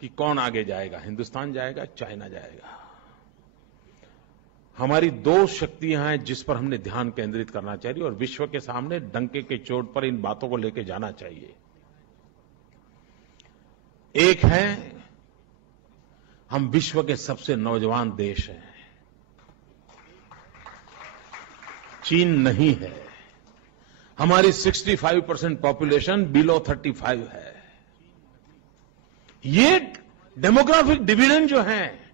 कि कौन आगे जाएगा, हिंदुस्तान जाएगा, चाइना जाएगा। हमारी दो शक्तियां हैं जिस पर हमने ध्यान केंद्रित करना चाहिए और विश्व के सामने डंके के चोट पर इन बातों को लेकर जाना चाहिए। एक है, हम विश्व के सबसे नौजवान देश हैं, चीन नहीं है। हमारी 65% पॉपुलेशन बिलो 35 है। ये डेमोग्राफिक डिविडेंड जो है,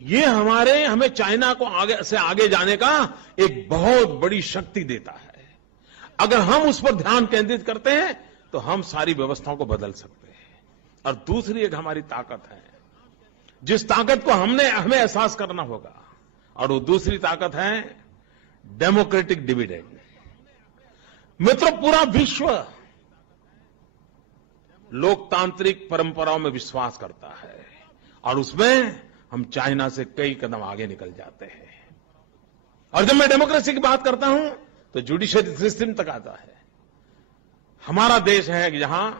ये हमें चाइना को आगे जाने का एक बहुत बड़ी शक्ति देता है। अगर हम उस पर ध्यान केंद्रित करते हैं तो हम सारी व्यवस्थाओं को बदल सकते हैं। और दूसरी एक हमारी ताकत है, जिस ताकत को हमें एहसास करना होगा, और वो दूसरी ताकत है डेमोक्रेटिक डिविडेंड। मित्रों, पूरा विश्व लोकतांत्रिक परंपराओं में विश्वास करता है और उसमें हम चाइना से कई कदम आगे निकल जाते हैं। और जब मैं डेमोक्रेसी की बात करता हूं तो जुडिशरी सिस्टम तक आता है। हमारा देश है कि जहां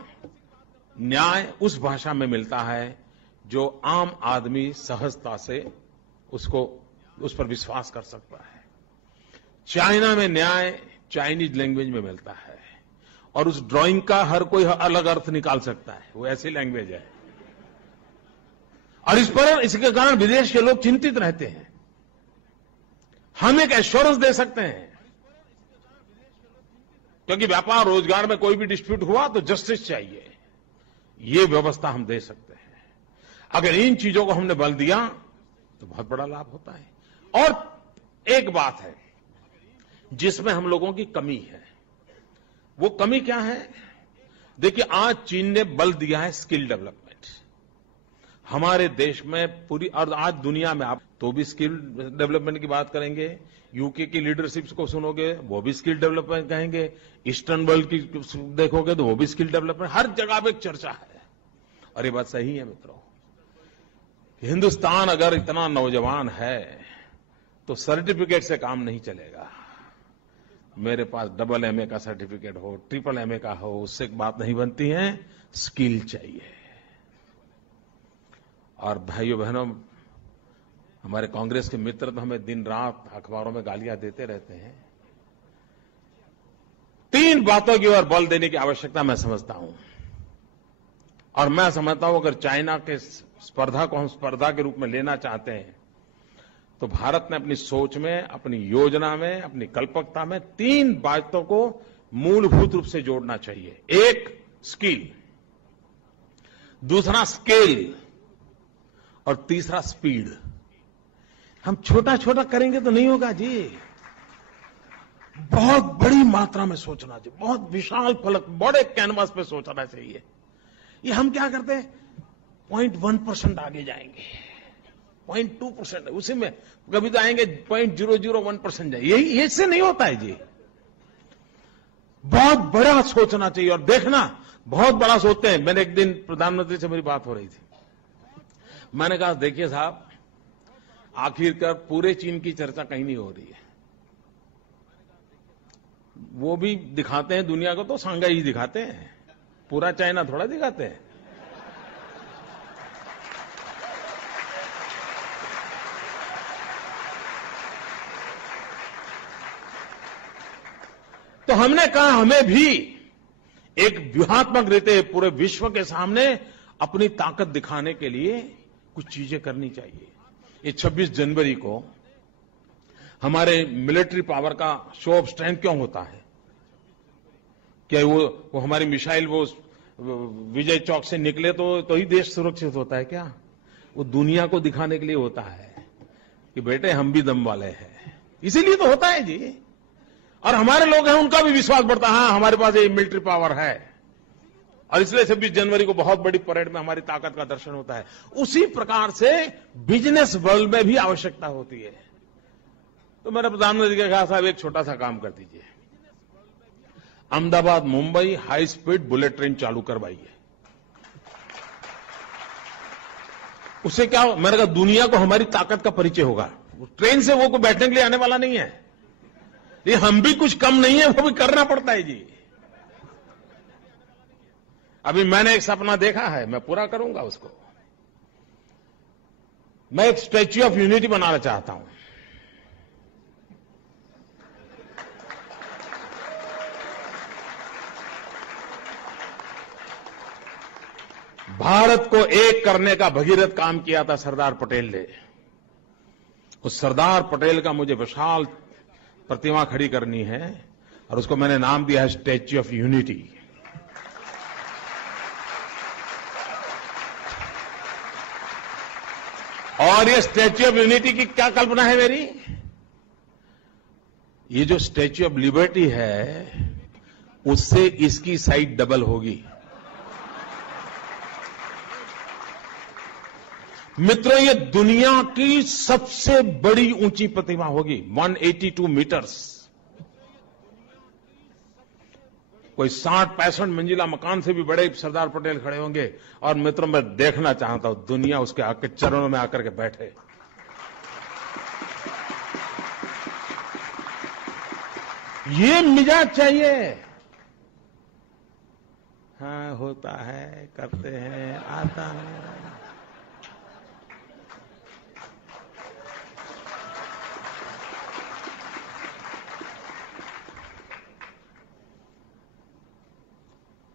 न्याय उस भाषा में मिलता है जो आम आदमी सहजता से उस पर विश्वास कर सकता है। चाइना में न्याय चाइनीज लैंग्वेज में मिलता है और उस ड्राइंग का हर कोई अलग अर्थ निकाल सकता है, वो ऐसी लैंग्वेज है। और इसके कारण विदेश के लोग चिंतित रहते हैं। हम एक एश्योरेंस दे सकते हैं, क्योंकि व्यापार रोजगार में कोई भी डिस्प्यूट हुआ तो जस्टिस चाहिए, ये व्यवस्था हम दे सकते हैं। अगर इन चीजों को हमने बल दिया तो बहुत बड़ा लाभ होता है। और एक बात है जिसमें हम लोगों की कमी है। वो कमी क्या है? देखिए, आज चीन ने बल दिया है स्किल डेवलपमेंट। हमारे देश में पूरी, और आज दुनिया में आप तो भी स्किल डेवलपमेंट की बात करेंगे, यूके की लीडरशिप को सुनोगे वो भी स्किल डेवलपमेंट कहेंगे, ईस्टर्न वर्ल्ड की देखोगे तो वो भी स्किल डेवलपमेंट, हर जगह पे एक चर्चा है। और ये बात सही है मित्रों, हिंदुस्तान अगर इतना नौजवान है तो सर्टिफिकेट से काम नहीं चलेगा। मेरे पास डबल एमए का सर्टिफिकेट हो, ट्रिपल एमए का हो, उससे बात नहीं बनती है, स्किल चाहिए। और भाइयों बहनों, हमारे कांग्रेस के मित्र तो हमें दिन रात अखबारों में गालियां देते रहते हैं। 3 बातों की ओर बल देने की आवश्यकता मैं समझता हूं। और मैं समझता हूं अगर चाइना के स्पर्धा को हम स्पर्धा के रूप में लेना चाहते हैं तो भारत ने अपनी सोच में, अपनी योजना में, अपनी कल्पकता में 3 बातों को मूलभूत रूप से जोड़ना चाहिए। एक स्किल, दूसरा स्केल और तीसरा स्पीड। हम छोटा छोटा करेंगे तो नहीं होगा जी, बहुत बड़ी मात्रा में सोचना चाहिए, बहुत विशाल फलक, बड़े कैनवास पे सोचना चाहिए। ये हम क्या करते हैं, 0.1% आगे जाएंगे, 0.2%, उसी में कभी तो आएंगे 0.001% जाएंगे। यही इससे नहीं होता है जी। बहुत बड़ा सोचना चाहिए और देखना, बहुत बड़ा सोचते हैं। मैंने एक दिन प्रधानमंत्री से मेरी बात हो रही थी, मैंने कहा देखिए साहब, आखिरकार पूरे चीन की चर्चा कहीं नहीं हो रही है। वो भी दिखाते हैं दुनिया को तो शंघाई दिखाते हैं, पूरा चाइना थोड़ा दिखाते हैं। तो हमने कहा हमें भी एक व्यूहात्मक रीते पूरे विश्व के सामने अपनी ताकत दिखाने के लिए कुछ चीजें करनी चाहिए। ये 26 जनवरी को हमारे मिलिट्री पावर का शो ऑफ स्ट्रेंथ क्यों होता है? क्या वो हमारी मिसाइल वो विजय चौक से निकले तो ही देश सुरक्षित होता है क्या? वो दुनिया को दिखाने के लिए होता है कि बेटे हम भी दम वाले हैं, इसीलिए तो होता है जी। और हमारे लोग हैं, उनका भी विश्वास बढ़ता है, हाँ हमारे पास ये मिलिट्री पावर है, और इसलिए 26 जनवरी को बहुत बड़ी परेड में हमारी ताकत का दर्शन होता है। उसी प्रकार से बिजनेस वर्ल्ड में भी आवश्यकता होती है। तो मेरे प्रधानमंत्री ने कहा साहब एक छोटा सा काम कर दीजिए, Ahmedabad Mumbai high speed bullet train चालू करवाइए। उससे क्या, मैंने कहा दुनिया को हमारी ताकत का परिचय होगा। ट्रेन से वो को बैठने के लिए आने वाला नहीं है, ये हम भी कुछ कम नहीं है, वो भी करना पड़ता है जी। अभी मैंने एक सपना देखा है, मैं पूरा करूंगा उसको। मैं एक स्टैच्यू ऑफ यूनिटी बनाना चाहता हूं। भारत को एक करने का भगीरथ काम किया था सरदार पटेल ने। उस सरदार पटेल का मुझे विशाल प्रतिमा खड़ी करनी है और उसको मैंने नाम दिया है स्टैच्यू ऑफ यूनिटी। और ये स्टैच्यू ऑफ यूनिटी की क्या कल्पना है मेरी? ये जो स्टैच्यू ऑफ लिबर्टी है उससे इसकी साइज डबल होगी। मित्रों, ये दुनिया की सबसे बड़ी ऊंची प्रतिमा होगी, 182 मीटर्स। कोई 60-65 मंजिला मकान से भी बड़े सरदार पटेल खड़े होंगे। और मित्रों, मैं देखना चाहता हूं दुनिया उसके आके चरणों में आकर के बैठे। ये मिजाज चाहिए। हाँ, होता है, करते हैं, आता है।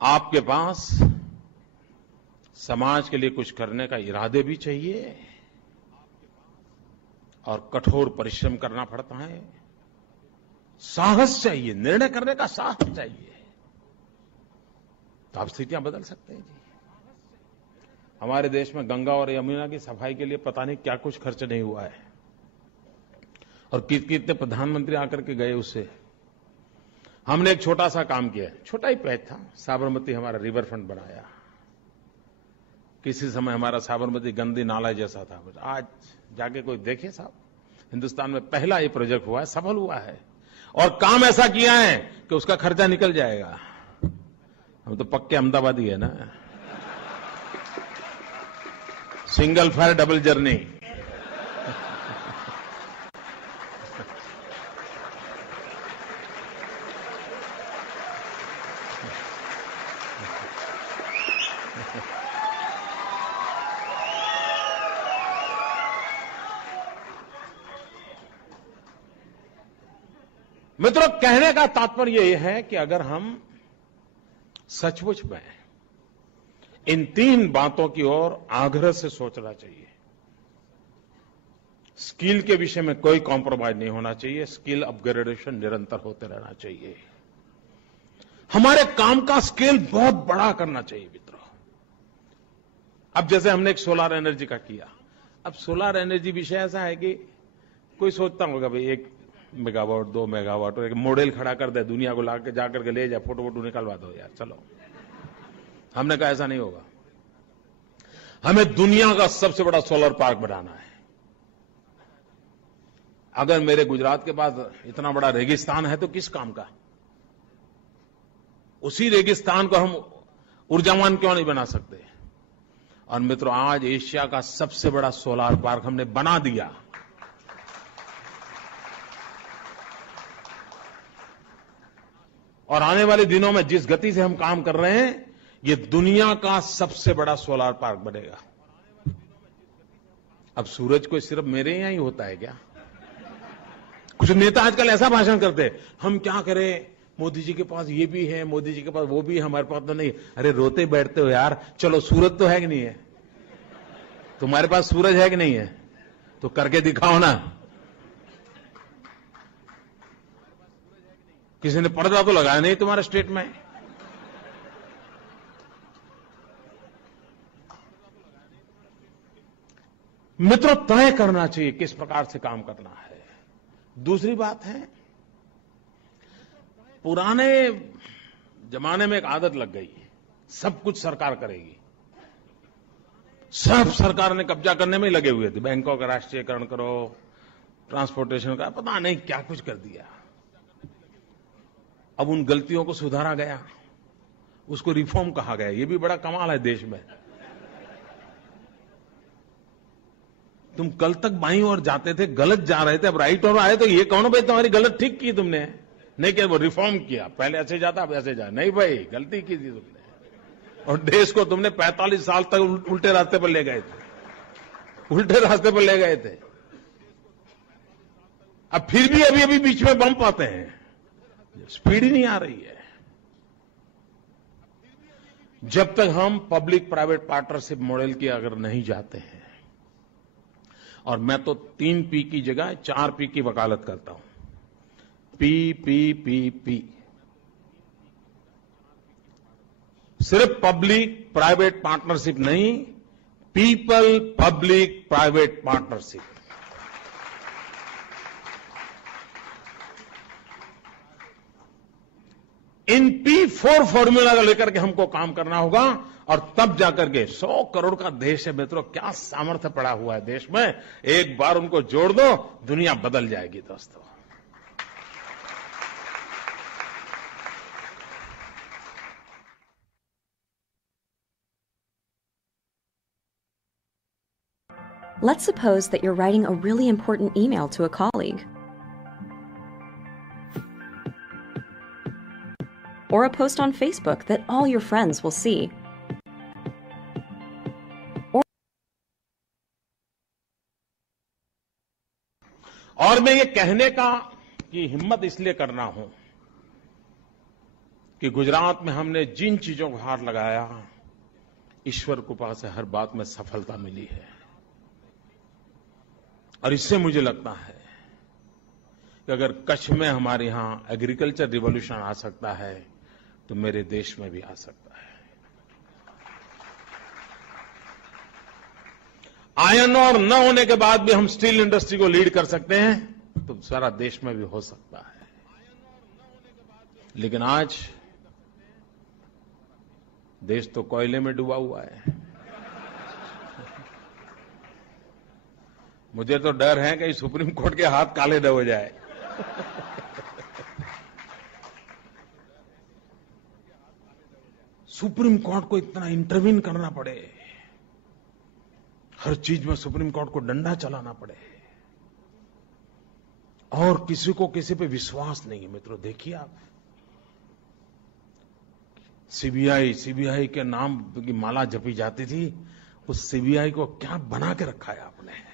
आपके पास समाज के लिए कुछ करने का इरादे भी चाहिए और कठोर परिश्रम करना पड़ता है। साहस चाहिए, निर्णय करने का साहस चाहिए, तो आप स्थितियां बदल सकते हैं जी। हमारे देश में गंगा और यमुना की सफाई के लिए पता नहीं क्या कुछ खर्च नहीं हुआ है और कितने प्रधानमंत्री आकर के गए उससे। हमने एक छोटा सा काम किया, छोटा ही पैच था, साबरमती हमारा रिवर फ्रंट बनाया। किसी समय हमारा साबरमती गंदी नाला जैसा था, आज जाके कोई देखे साहब, हिंदुस्तान में पहला ये प्रोजेक्ट हुआ है, सफल हुआ है और काम ऐसा किया है कि उसका खर्चा निकल जाएगा। हम तो पक्के अहमदाबादी है ना, सिंगल फायर डबल जर्नी। मित्रों, कहने का तात्पर्य यह है कि अगर हम सचमुच में इन 3 बातों की ओर आग्रह से सोचना चाहिए। स्किल के विषय में कोई कॉम्प्रोमाइज नहीं होना चाहिए, स्किल अपग्रेडेशन निरंतर होते रहना चाहिए। हमारे काम का स्केल बहुत बड़ा करना चाहिए मित्रों। अब जैसे हमने एक सोलर एनर्जी का किया, अब सोलर एनर्जी विषय ऐसा है कि कोई सोचता होगा भाई 1 मेगावाट 2 मेगावाट और एक मॉडल खड़ा कर दे, दुनिया को लाकर जाकर के ले जा, फोटो वोटो निकलवा दो यार, चलो। हमने कहा ऐसा नहीं होगा, हमें दुनिया का सबसे बड़ा सोलर पार्क बनाना है। अगर मेरे गुजरात के पास इतना बड़ा रेगिस्तान है तो किस काम का? उसी रेगिस्तान को हम ऊर्जावान क्यों नहीं बना सकते? और मित्रों, आज एशिया का सबसे बड़ा सोलर पार्क हमने बना दिया। और आने वाले दिनों में जिस गति से हम काम कर रहे हैं, ये दुनिया का सबसे बड़ा सोलर पार्क बनेगा। अब सूरज को सिर्फ मेरे यहां ही होता है क्या? कुछ नेता आजकल ऐसा भाषण करते हैं, हम क्या करें, मोदी जी के पास ये भी है, मोदी जी के पास वो भी है, हमारे पास तो नहीं। अरे रोते बैठते हो यार, चलो सूरज तो है कि नहीं है? तुम्हारे पास सूरज है कि नहीं है? तो करके दिखाओ ना। किसी ने पर्दा तो लगाया नहीं तुम्हारे स्टेट में। मित्रों, तय करना चाहिए किस प्रकार से काम करना है। दूसरी बात है, पुराने जमाने में एक आदत लग गई, सब कुछ सरकार करेगी, सब सरकार ने कब्जा करने में ही लगे हुए थे। बैंकों का राष्ट्रीयकरण करो, ट्रांसपोर्टेशन का, पता नहीं क्या कुछ कर दिया। अब उन गलतियों को सुधारा गया, उसको रिफॉर्म कहा गया। ये भी बड़ा कमाल है देश में। तुम कल तक बाईं ओर जाते थे, गलत जा रहे थे, अब राइट ओर आए तो ये कौन भाई तुम्हारी गलत ठीक की तुमने? नहीं कि वो रिफॉर्म किया, पहले ऐसे जाता अब ऐसे जा। नहीं भाई, गलती की थी तुमने, और देश को तुमने 45 साल तक उल्टे रास्ते पर ले गए थे, उल्टे रास्ते पर ले गए थे। अब फिर भी अभी अभी बीच में बम्प आते हैं, स्पीड ही नहीं आ रही है। जब तक हम पब्लिक प्राइवेट पार्टनरशिप मॉडल की अगर नहीं जाते हैं, और मैं तो 3 पी की जगह 4 पी की वकालत करता हूं, पी पी पी पी, सिर्फ पब्लिक प्राइवेट पार्टनरशिप नहीं, पीपल पब्लिक प्राइवेट पार्टनरशिप। इन P4 फॉर्मूला को लेकर के हमको काम करना होगा, और तब जाकर के 100 करोड़ का देश है मित्रों, क्या सामर्थ्य पड़ा हुआ है देश में, एक बार उनको जोड़ दो, दुनिया बदल जाएगी दोस्तों। Let's suppose that you're writing a really important email to a colleague, or a post on Facebook that all your friends will see. और मैं ये कहने का की हिम्मत इसलिए करना हूं कि गुजरात में हमने जिन चीजों को हाथ लगाया, ईश्वर कृपा से हर बात में सफलता मिली है। और इससे मुझे लगता है कि अगर कच्छ में हमारे यहां एग्रीकल्चर रिवॉल्यूशन आ सकता है, तो मेरे देश में भी आ सकता है। आयरन और न होने के बाद भी हम स्टील इंडस्ट्री को लीड कर सकते हैं, तो सारा देश में भी हो सकता है। लेकिन आज देश तो कोयले में डूबा हुआ है। मुझे तो डर है कि सुप्रीम कोर्ट के हाथ काले न हो जाए। सुप्रीम कोर्ट को इतना इंटरवीन करना पड़े, हर चीज में सुप्रीम कोर्ट को डंडा चलाना पड़े, और किसी को किसी पे विश्वास नहीं है। मित्रों देखिए आप, सीबीआई के नाम की माला जपी जाती थी, उस सीबीआई को क्या बना के रखा है आपने,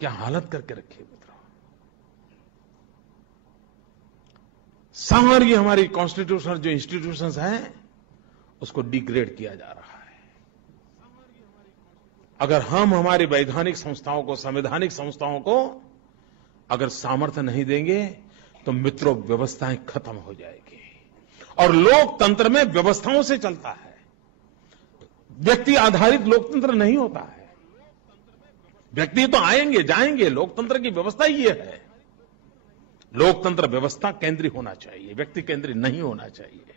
क्या हालत करके रखी है मित्रों। सारी हमारी कॉन्स्टिट्यूशनल जो इंस्टीट्यूशंस हैं, उसको डिग्रेड किया जा रहा है। अगर हम हमारी वैधानिक संस्थाओं को, संवैधानिक संस्थाओं को अगर सामर्थ्य नहीं देंगे, तो मित्रों व्यवस्थाएं खत्म हो जाएगी। और लोकतंत्र में व्यवस्थाओं से चलता है, व्यक्ति आधारित लोकतंत्र नहीं होता है। व्यक्ति तो आएंगे जाएंगे, लोकतंत्र की व्यवस्था ही ये है। लोकतंत्र व्यवस्था केंद्रीय होना चाहिए, व्यक्ति केंद्रीय नहीं होना चाहिए।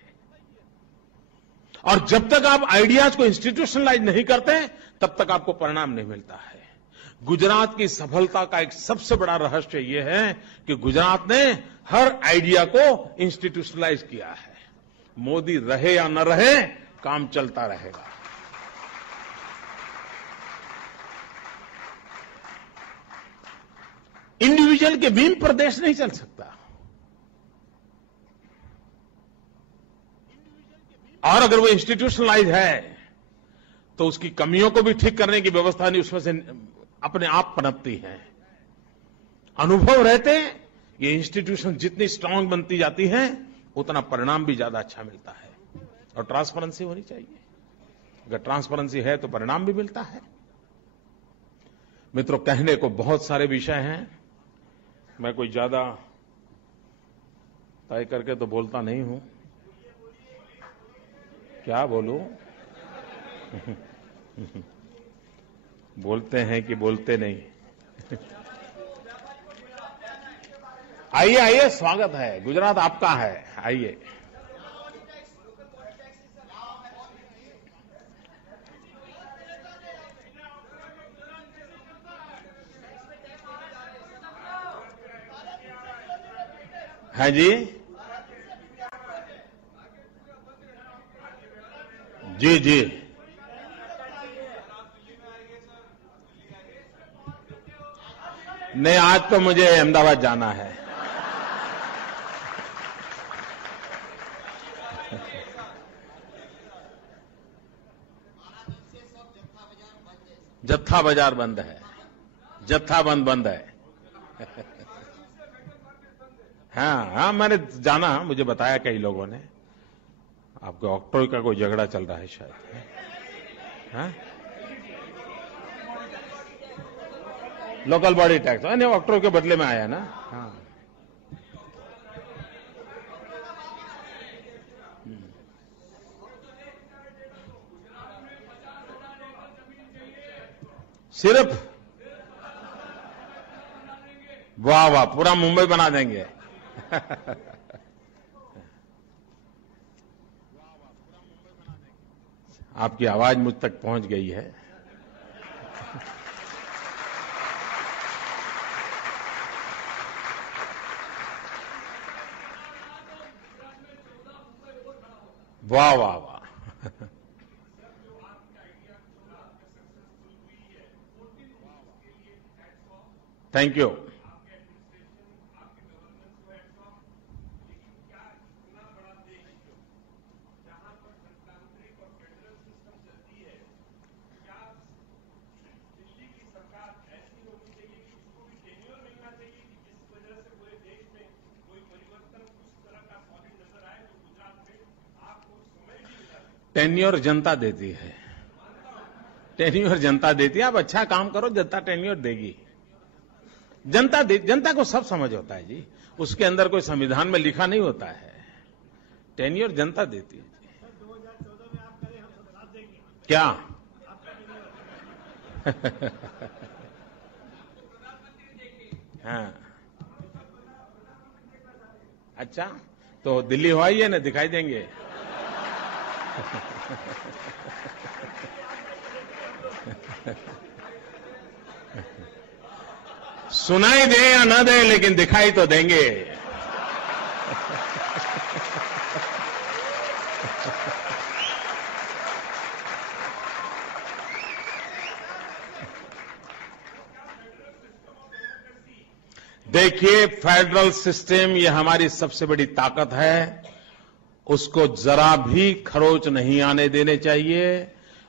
और जब तक आप आइडियाज को इंस्टीट्यूशनलाइज नहीं करते, तब तक आपको परिणाम नहीं मिलता है। गुजरात की सफलता का एक सबसे बड़ा रहस्य यह है कि गुजरात ने हर आइडिया को इंस्टीट्यूशनलाइज किया है। मोदी रहे या न रहे, काम चलता रहेगा। इंडिविजुअल के व्हील पर देश नहीं चल सकता। और अगर वो इंस्टीट्यूशनलाइज है, तो उसकी कमियों को भी ठीक करने की व्यवस्था नहीं उसमें से अपने आप पनपती है। अनुभव रहते ये इंस्टीट्यूशन जितनी स्ट्रांग बनती जाती है, उतना परिणाम भी ज्यादा अच्छा मिलता है। और ट्रांसपेरेंसी होनी चाहिए। अगर ट्रांसपेरेंसी है तो परिणाम भी मिलता है। मित्रों, कहने को बहुत सारे विषय हैं, मैं कोई ज्यादा तय करके तो बोलता नहीं हूं। क्या बोलूं? बोलते हैं कि बोलते नहीं। आइए आइए, स्वागत है, गुजरात आपका है, आइए। है जी, जी जी, नहीं, आज तो मुझे अहमदाबाद जाना है। जत्था बाजार बंद है, जत्था बंद है। हाँ, मैंने जाना, मुझे बताया कई लोगों ने, आपके ऑक्ट्रोय का कोई झगड़ा चल रहा है शायद। हाँ? लोकल बॉडी टैक्स ऑक्ट्रोय के बदले में आया ना। हाँ। सिर्फ वाह वाह, पूरा मुंबई बना देंगे। आपकी आवाज मुझ तक पहुंच गई है। वाह वाह वाह। Thank you. टेन्योर जनता देती है, टेन्योर जनता देती है। आप अच्छा काम करो, जनता टेन्योर देगी। जनता को सब समझ होता है जी, उसके अंदर कोई संविधान में लिखा नहीं होता है। टेन्योर जनता देती है जी। 2014 में आप करें, हम साथ देंगे। क्या? हाँ, अच्छा, तो दिल्ली हो आइए ना, दिखाई देंगे। सुनाई दे या न दे, लेकिन दिखाई तो देंगे। देखिए, फेडरल सिस्टम ये हमारी सबसे बड़ी ताकत है, उसको जरा भी खरोच नहीं आने देने चाहिए।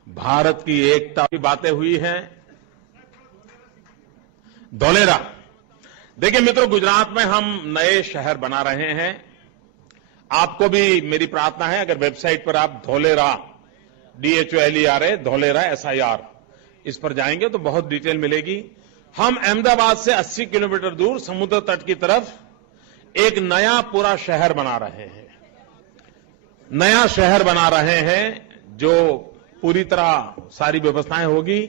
भारत की एकता की बातें हुई हैं। धोलेरा, देखिए मित्रों, गुजरात में हम नए शहर बना रहे हैं। आपको भी मेरी प्रार्थना है, अगर वेबसाइट पर आप धोलेरा DHOLERA धोलेरा SIR इस पर जाएंगे तो बहुत डिटेल मिलेगी। हम अहमदाबाद से 80 किलोमीटर दूर समुद्र तट की तरफ एक नया पूरा शहर बना रहे हैं। नया शहर बना रहे हैं जो पूरी तरह सारी व्यवस्थाएं होगी।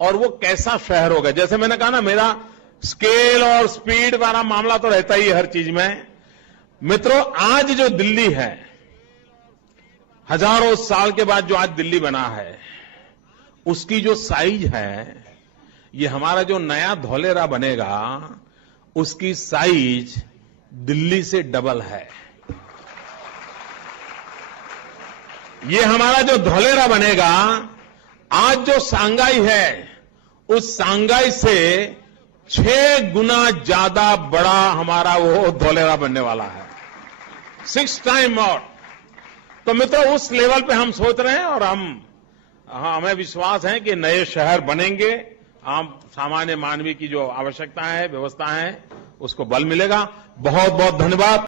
और वो कैसा शहर होगा, जैसे मैंने कहा ना, मेरा स्केल और स्पीड वाला मामला तो रहता ही है हर चीज में। मित्रों, आज जो दिल्ली है, हजारों साल के बाद जो आज दिल्ली बना है, उसकी जो साइज है, ये हमारा जो नया धोलेरा बनेगा, उसकी साइज दिल्ली से डबल है। ये हमारा जो धोलेरा बनेगा, आज जो सांगाई है, उस सांगाई से 6 गुना ज्यादा बड़ा हमारा वो धोलेरा बनने वाला है, 6 टाइम more। तो मित्रों, उस लेवल पे हम सोच रहे हैं और हमें विश्वास है कि नए शहर बनेंगे। आम सामान्य मानवी की जो आवश्यकता है, व्यवस्था है, उसको बल मिलेगा। बहुत बहुत धन्यवाद।